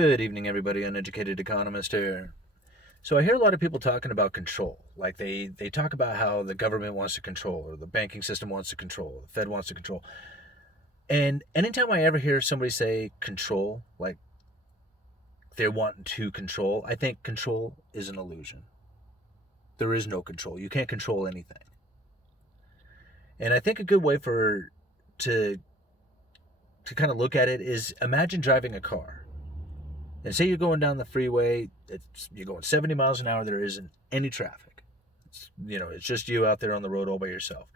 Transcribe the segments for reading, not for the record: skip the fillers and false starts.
Good evening, everybody. Uneducated Economist here. So I hear a lot of people talking about control. Like they talk about how the government wants to control, or the banking system wants to control, the Fed wants to control. And anytime I ever hear somebody say control, like they're wanting to control, I think control is an illusion. There is no control. You can't control anything. And I think a good way to to kind of look at it is imagine driving a car. And say you're going down the freeway, you're going 70 miles an hour, there isn't any traffic. It's just you out there on the road all by yourself.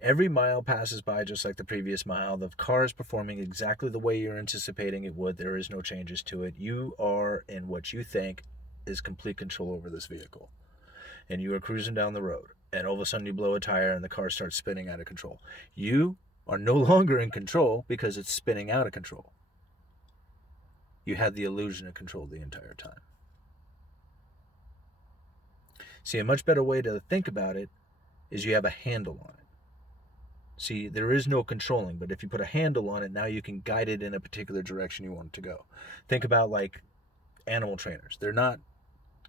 Every mile passes by just like the previous mile. The car is performing exactly the way you're anticipating it would. There is no changes to it. You are in what you think is complete control over this vehicle. And you are cruising down the road. And all of a sudden you blow a tire and the car starts spinning out of control. You are no longer in control because it's spinning out of control. You had the illusion of control the entire time. See, a much better way to think about it is you have a handle on it. See, there is no controlling, but if you put a handle on it, now you can guide it in a particular direction you want it to go. Think about like animal trainers. They're not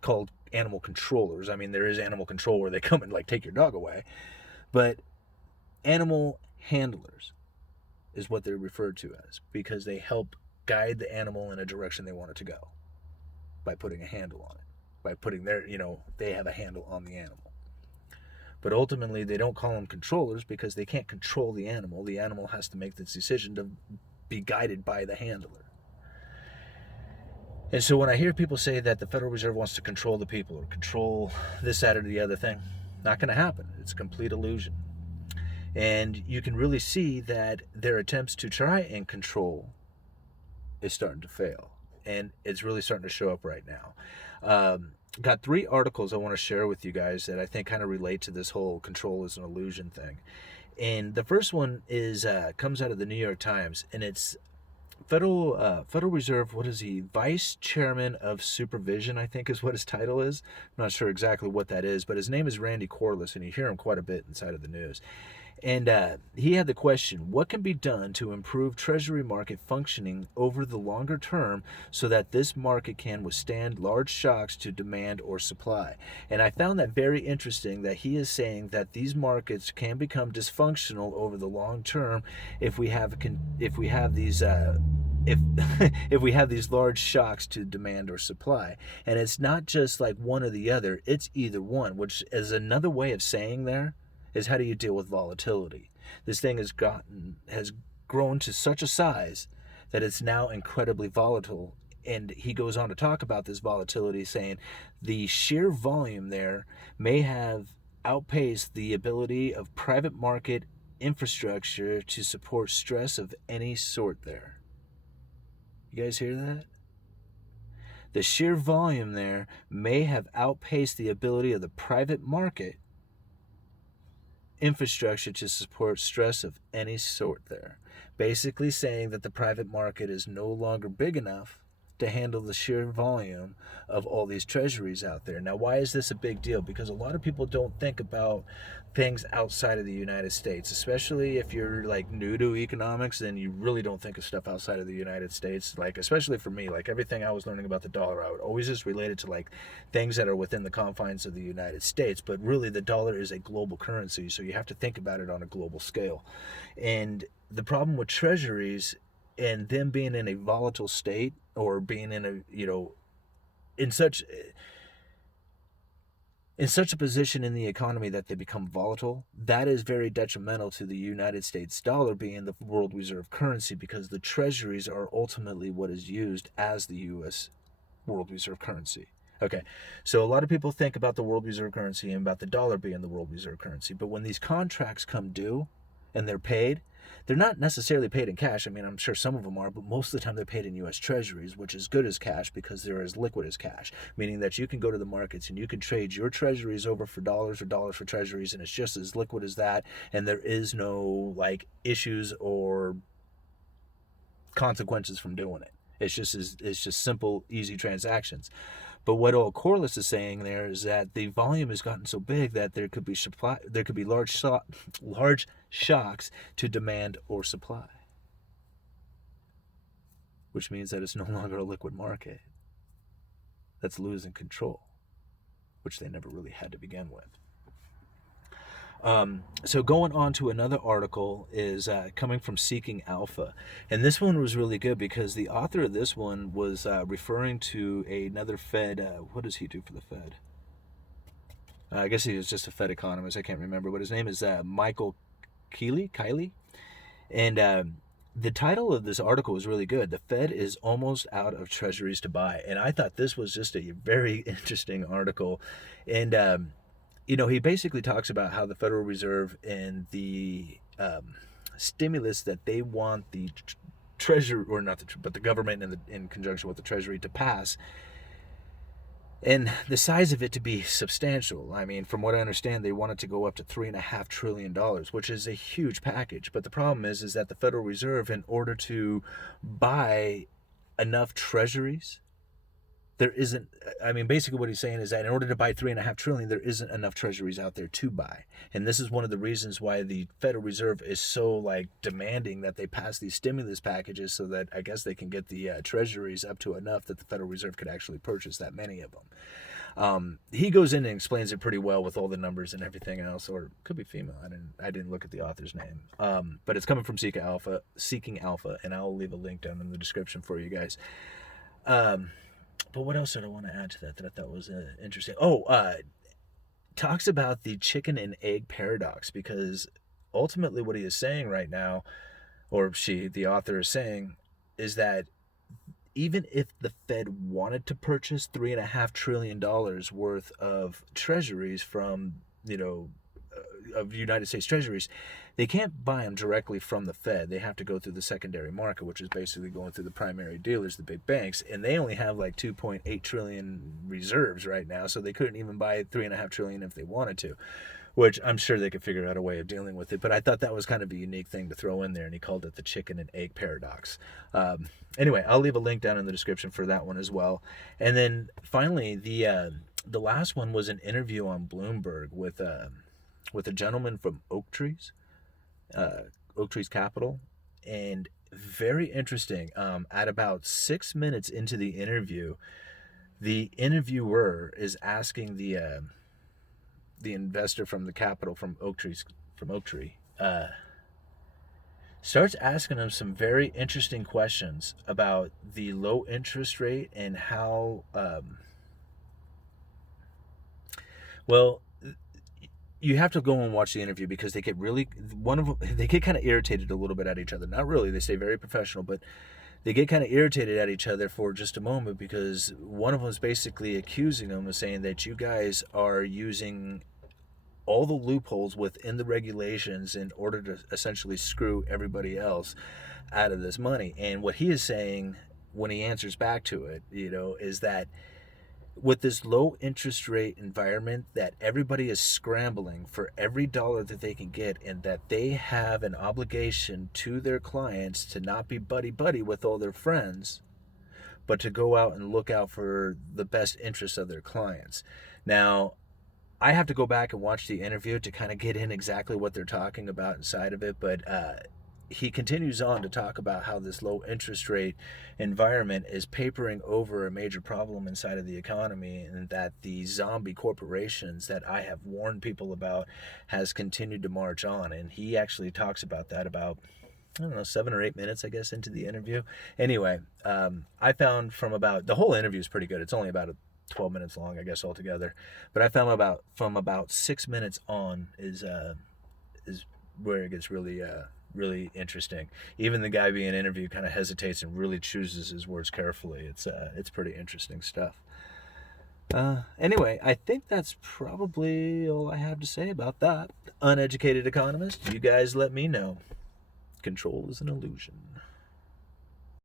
called animal controllers. I mean, there is animal control where they come and like take your dog away, but animal handlers is what they're referred to as, because they help guide the animal in a direction they want it to go by putting a handle on it, by putting they have a handle on the animal. But ultimately, they don't call them controllers because they can't control the animal. The animal has to make this decision to be guided by the handler. And so when I hear people say that the Federal Reserve wants to control the people or control this, that, or the other thing, not going to happen. It's a complete illusion. And you can really see that their attempts to try and control is starting to fail. And it's really starting to show up right now. Got 3 articles I want to share with you guys that I think kind of relate to this whole control is an illusion thing. And the first one is comes out of the New York Times, and it's Federal Reserve, what is he? Vice Chairman of Supervision, I think is what his title is. I'm not sure exactly what that is, but his name is Randy Corliss, and you hear him quite a bit inside of the news. And he had the question, what can be done to improve Treasury market functioning over the longer term so that this market can withstand large shocks to demand or supply? And I found that very interesting that he is saying that these markets can become dysfunctional over the long term if we have these if if we have these large shocks to demand or supply. And it's not just like one or the other, it's either one, which is another way of saying there is how do you deal with volatility. This thing has grown to such a size that it's now incredibly volatile. And he goes on to talk about this volatility, saying the sheer volume there may have outpaced the ability of private market infrastructure to support stress of any sort there. You guys hear that? The sheer volume there may have outpaced the ability of the private market infrastructure to support stress of any sort there. Basically saying that the private market is no longer big enough to handle the sheer volume of all these treasuries out there. Now, why is this a big deal? Because a lot of people don't think about things outside of the United States, especially if you're like new to economics, then you really don't think of stuff outside of the United States. Like, especially for me, like everything I was learning about the dollar, I would always just relate it to like things that are within the confines of the United States. But really, the dollar is a global currency, so you have to think about it on a global scale. And the problem with treasuries and them being in a volatile state, or being in in such a position in the economy that they become volatile, that is very detrimental to the United States dollar being the world reserve currency, because the treasuries are ultimately what is used as the U.S. world reserve currency. Okay, so a lot of people think about the world reserve currency and about the dollar being the world reserve currency, but when these contracts come due and they're paid, they're not necessarily paid in cash. I mean, I'm sure some of them are, but most of the time they're paid in U.S. Treasuries, which is good as cash because they're as liquid as cash, meaning that you can go to the markets and you can trade your Treasuries over for dollars or dollars for Treasuries, and it's just as liquid as that, and there is no like issues or consequences from doing it. It's just simple, easy transactions. But what old Corliss is saying there is that the volume has gotten so big that there could be large shocks to demand or supply. which means that it's no longer a liquid market that's losing control, which they never really had to begin with. So going on to another article is coming from Seeking Alpha. And this one was really good because the author of this one was referring to another Fed. What does he do for the Fed? I guess he was just a Fed economist. I can't remember. But his name is Michael Kiley. And the title of this article was really good. The Fed is almost out of treasuries to buy. And I thought this was just a very interesting article. And he basically talks about how the Federal Reserve and the stimulus that they want the Treasury, or not but the government in conjunction with the Treasury to pass, and the size of it to be substantial. I mean, from what I understand, they want it to go up to $3.5 trillion, which is a huge package. But the problem is that the Federal Reserve, in order to buy enough treasuries, basically what he's saying is that in order to buy $3.5 trillion, there isn't enough treasuries out there to buy. And this is one of the reasons why the Federal Reserve is so demanding that they pass these stimulus packages, so that I guess they can get the treasuries up to enough that the Federal Reserve could actually purchase that many of them. He goes in and explains it pretty well with all the numbers and everything else, or it could be female. I didn't look at the author's name. But it's coming from Seeking Alpha, and I'll leave a link down in the description for you guys. But what else did I want to add to that I thought was interesting? Talks about the chicken and egg paradox, because ultimately what he is saying right now, or the author is saying, is that even if the Fed wanted to purchase $3.5 trillion worth of treasuries from, of United States treasuries, they can't buy them directly from the Fed. They have to go through the secondary market, which is basically going through the primary dealers, the big banks, and they only have $2.8 trillion reserves right now, so they couldn't even buy $3.5 trillion if they wanted to, which I'm sure they could figure out a way of dealing with it. But I thought that was kind of a unique thing to throw in there, and he called it the chicken and egg paradox. Anyway, I'll leave a link down in the description for that one as well. And then finally, the last one was an interview on Bloomberg with a gentleman from Oak Trees Capital, and very interesting. At about 6 minutes into the interview, the interviewer is asking the investor from the capital from Oak Tree, starts asking him some very interesting questions about the low interest rate and how you have to go and watch the interview, because they get kind of irritated a little bit at each other. Not really, they stay very professional, but they get kind of irritated at each other for just a moment, because one of them is basically accusing them of saying that you guys are using all the loopholes within the regulations in order to essentially screw everybody else out of this money. And what he is saying when he answers back to it, is that with this low interest rate environment, that everybody is scrambling for every dollar that they can get, and that they have an obligation to their clients to not be buddy-buddy with all their friends, but to go out and look out for the best interests of their clients. Now, I have to go back and watch the interview to kind of get in exactly what they're talking about inside of it, but he continues on to talk about how this low interest rate environment is papering over a major problem inside of the economy, and that the zombie corporations that I have warned people about has continued to march on. And he actually talks about that about, 7 or 8 minutes, I guess, into the interview. Anyway, I found the whole interview is pretty good. It's only about 12 minutes long, I guess, altogether. But I found from about 6 minutes on is where it gets really interesting. Even the guy being interviewed kind of hesitates and really chooses his words carefully. It's pretty interesting stuff. Anyway, I think that's probably all I have to say about that. Uneducated Economist, you guys let me know. Control is an illusion.